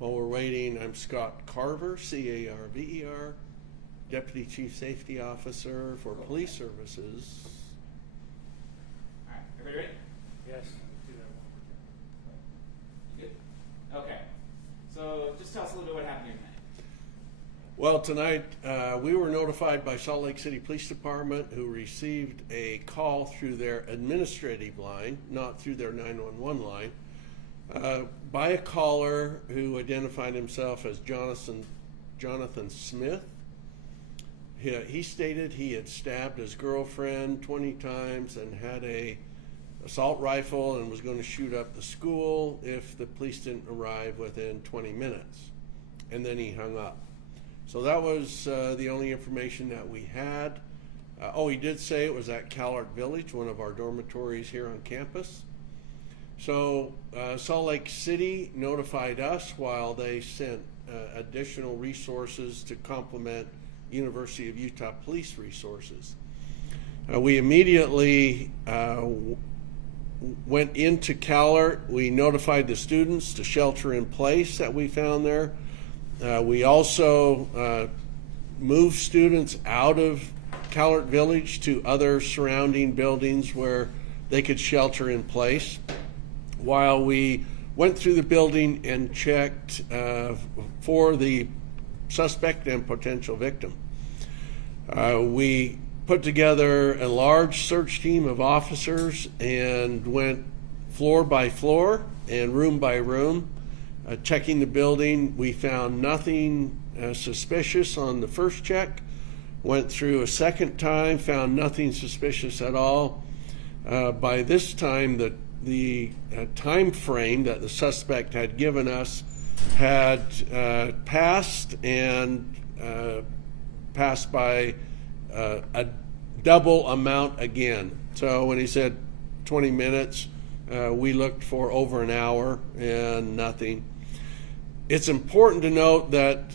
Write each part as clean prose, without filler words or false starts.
While we're waiting, I'm Scott Carver, C-A-R-V-E-R, Deputy Chief Safety Officer for Police Services. All right, everybody ready? Yes. You good? Okay. So just tell us a little bit what happened here tonight. Well, tonight we were notified by Salt Lake City Police Department, who received a call through their administrative line, not through their 911 line, by a caller who identified himself as Jonathan Smith. He stated he had stabbed his girlfriend 20 times and had a assault rifle and was going to shoot up the school if the police didn't arrive within 20 minutes. And then he hung up. So that was the only information that we had. He did say it was at Callard Village, one of our dormitories here on campus. So Salt Lake City notified us while they sent additional resources to complement University of Utah police resources. We immediately went into Callard. We notified the students to shelter in place that we found there. We also moved students out of Callard Village to other surrounding buildings where they could shelter in place, while we went through the building and checked for the suspect and potential victim. We put together a large search team of officers and went floor by floor and room by room, checking the building. We found nothing suspicious on the first check. Went through a second time, found nothing suspicious at all. By this time, the time frame that the suspect had given us had passed, and passed by a double amount again. So when he said 20 minutes, we looked for over an hour and nothing. It's important to note that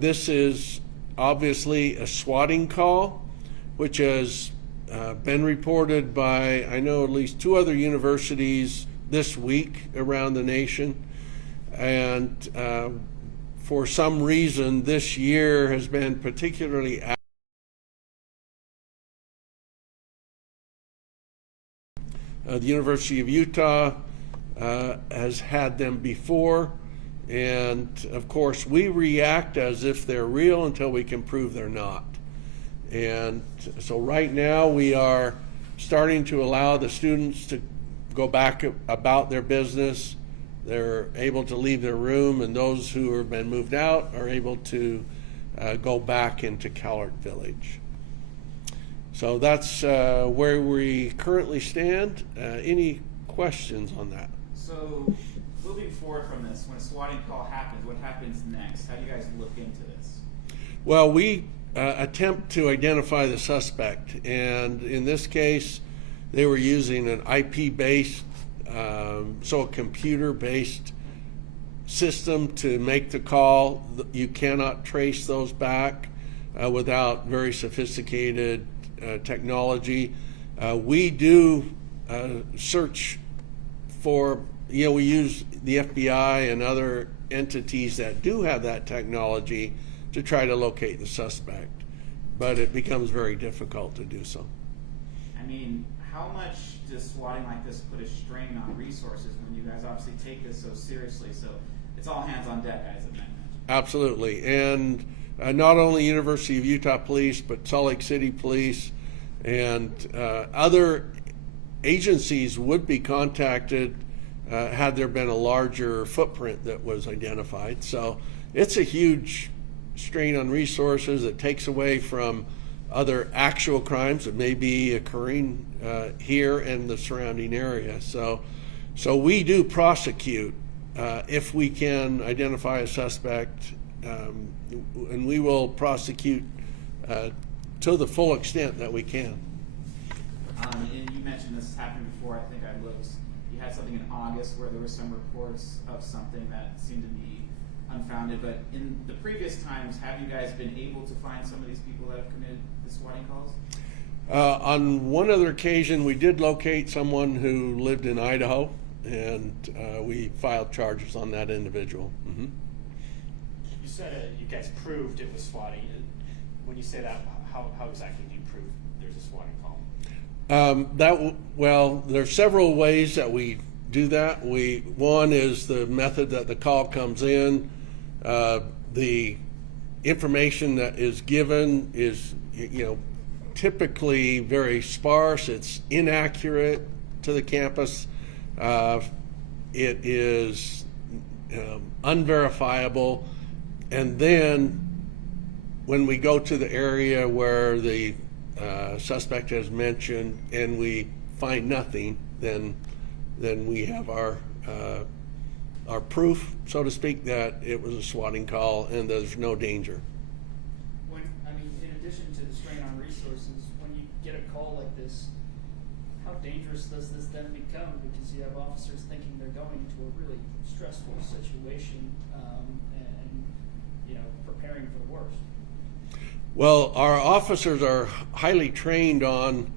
this is obviously a swatting call, which has been reported by, I know, at least 2 other universities this week around the nation. And for some reason, this year has been particularly active. The University of Utah has had them before, and of course we react as if they're real until we can prove they're not. And so right now we are starting to allow the students to go back about their business. They're able to leave their room, and those who have been moved out are able to go back into Callard Village. So that's where we currently stand. Any questions on that? So moving forward from this, when a swatting call happens, what happens next? How do you guys look into this? Well, we attempt to identify the suspect, and in this case they were using an IP-based, so a computer-based system to make the call. You cannot trace those back without very sophisticated technology. We do search for, we use the FBI and other entities that do have that technology to try to locate the suspect, but it becomes very difficult to do so. I mean, how much does swatting like this put a strain on resources when you guys obviously take this so seriously? So it's all hands on deck, guys, as I mentioned. Absolutely, and not only University of Utah Police, but Salt Lake City Police and other agencies would be contacted had there been a larger footprint that was identified. So it's a huge strain on resources. It takes away from other actual crimes that may be occurring here in the surrounding area. So we do prosecute if we can identify a suspect, and we will prosecute to the full extent that we can. And you mentioned this happened before. I think I looked. You had something in August where there were some reports of something that seemed to be unfounded. But in the previous times, have you guys been able to find some of these people that have committed the swatting calls? On one other occasion, we did locate someone who lived in Idaho, and we filed charges on that individual. Mm-hmm. You said you guys proved it was swatting. When you say that, how exactly do you prove there's a swatting call? Well, there's several ways that we do that. One is the method that the call comes in. The information that is given is, typically very sparse. It's inaccurate to the campus. It is unverifiable. And then when we go to the area where the suspect has mentioned and we find nothing, then we have our proof, so to speak, that it was a swatting call and there's no danger. In addition to the strain on resources, when you get a call like this, how dangerous does this then become? Because you have officers thinking they're going to a really stressful situation and preparing for the worst. Well, our officers are highly trained on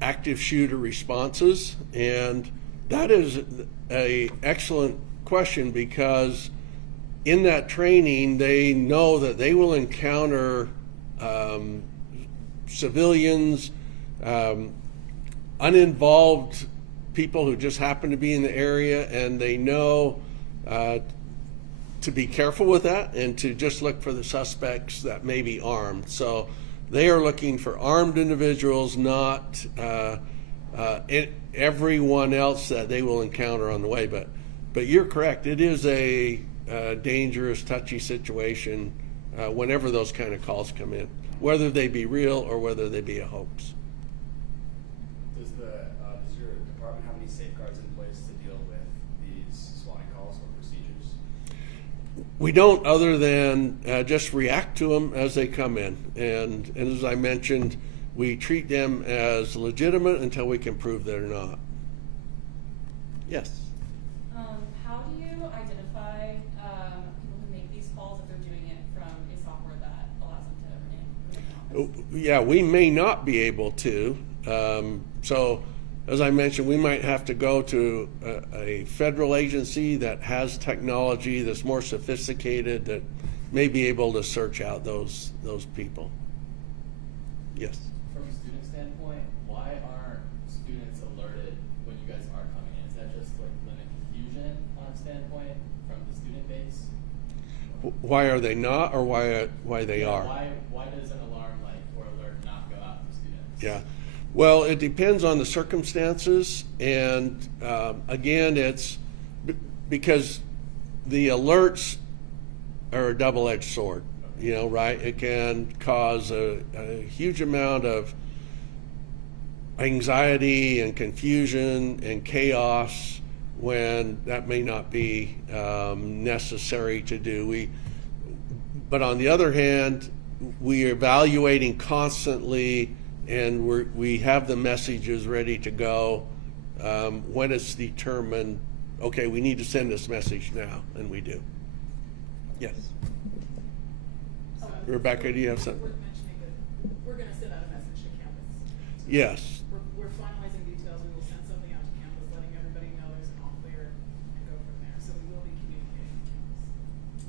active shooter responses, and that is an excellent question because in that training they know that they will encounter civilians, uninvolved people who just happen to be in the area, and they know to be careful with that and to just look for the suspects that may be armed. So they are looking for armed individuals, not everyone else that they will encounter on the way. But you're correct. It is a dangerous, touchy situation whenever those kind of calls come in, whether they be real or whether they be a hoax. Does your department have any safeguards in place to deal with these swatting calls or procedures? We don't, other than just react to them as they come in. And as I mentioned, we treat them as legitimate until we can prove they're not. Yes? How do you identify people who make these calls if they're doing it from a software that allows them to remain? Yeah, we may not be able to. So, as I mentioned, we might have to go to a federal agency that has technology that's more sophisticated that may be able to search out those people. Yes. From a student standpoint, why aren't students alerted when you guys are coming in? Is that just like limit confusion on a standpoint from the student base? Why are they not, or why they are? Why does an alarm or alert not go out to students? Yeah. Well, it depends on the circumstances, and again, it's because the alerts are a double-edged sword. Right? It can cause a huge amount of anxiety and confusion and chaos when that may not be necessary to do. But on the other hand, we are evaluating constantly, and we have the messages ready to go when it's determined, okay, we need to send this message now, and we do. Yes. Rebecca, do you have something? We're mentioning that we're going to send out a message to campus. Yes. We're finalizing details. We will send something out to campus, letting everybody know there's an all clear and go from there. So we will be communicating with campus.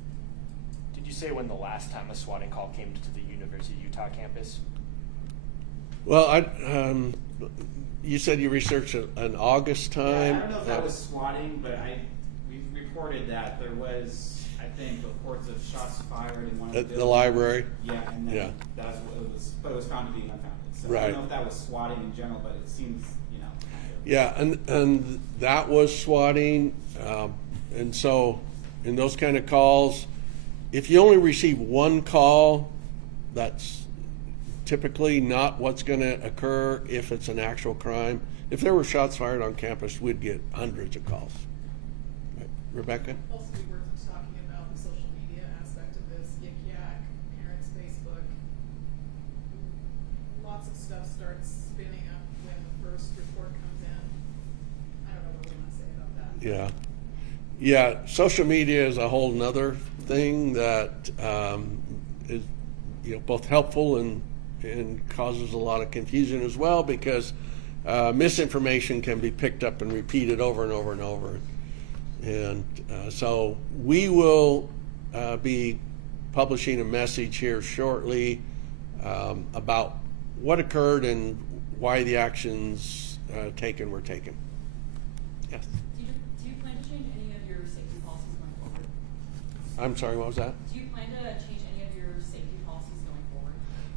Did you say when the last time a swatting call came to the University of Utah campus? Well, you said you researched an August time. Yeah, I don't know if that was swatting, but we reported that there was, I think, reports of shots fired in one of the At the buildings. library? Yeah, and then Yeah. that's what it was, but it was found to be unfounded. So I Right. don't know if that was swatting in general, but it seems, kind of. Yeah, and that was swatting. And so in those kind of calls, if you only receive one call, that's typically not what's going to occur if it's an actual crime. If there were shots fired on campus, we'd get hundreds of calls. Right. Rebecca? Also, we were talking about the social media aspect of this, Yik Yak, parents, Facebook. Lots of stuff starts spinning up when the first report comes in. I don't know what we want to say about that. Yeah. Yeah, social media is a whole nother thing that is both helpful and causes a lot of confusion as well, because misinformation can be picked up and repeated over and over and over. And so we will be publishing a message here shortly about what occurred and why the actions taken were taken. Yes. Do you plan to change any of your safety policies going forward? I'm sorry, what was that? Do you plan to change any of your safety policies going forward?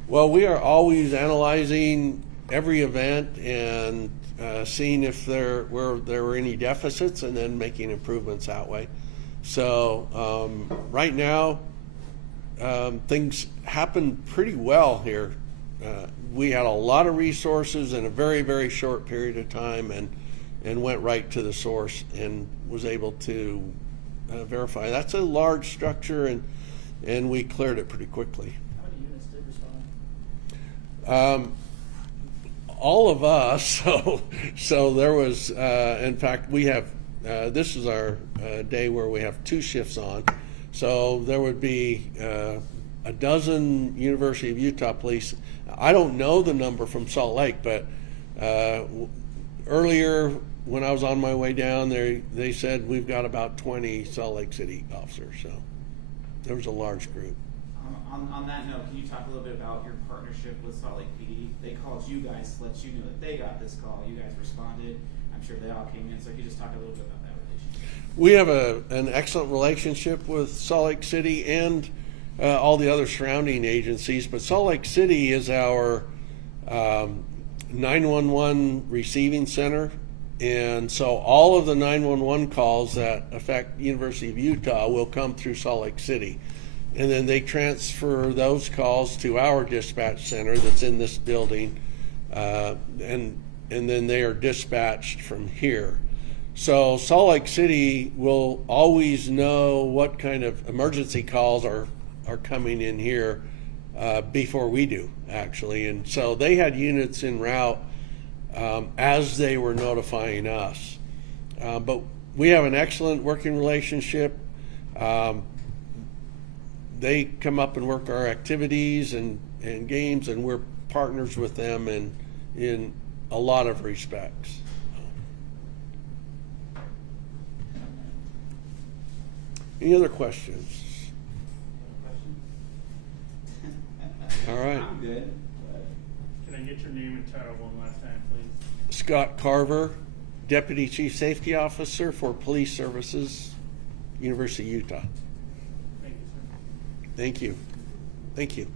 Well, we are always analyzing every event and seeing if there were any deficits and then making improvements that way. So right now, things happen pretty well here. We had a lot of resources in a very, very short period of time and went right to the source and was able to verify. That's a large structure, and we cleared it pretty quickly. How many units did respond? All of us. So there was, in fact, we have, this is our day where we have 2 shifts on. So there would be a dozen University of Utah police. I don't know the number from Salt Lake, but earlier when I was on my way down there, they said we've got about 20 Salt Lake City officers. So there was a large group. On that note, can you talk a little bit about your partnership with Salt Lake PD? They called you guys to let you know that they got this call. You guys responded. I'm sure they all came in. So can you just talk a little bit about that relationship? We have an excellent relationship with Salt Lake City and all the other surrounding agencies, but Salt Lake City is our 911 receiving center, and so all of the 911 calls that affect University of Utah will come through Salt Lake City, and then they transfer those calls to our dispatch center that's in this building, and then they are dispatched from here. So Salt Lake City will always know what kind of emergency calls are coming in here before we do, actually. And so they had units en route as they were notifying us. But we have an excellent working relationship. They come up and work our activities and games, and we're partners with them in a lot of respects. Any other questions? All right. I'm good. Can I get your name and title one last time, please? Scott Carver, Deputy Chief Safety Officer for Police Services, University of Utah. Thank you, sir. Thank you. Thank you.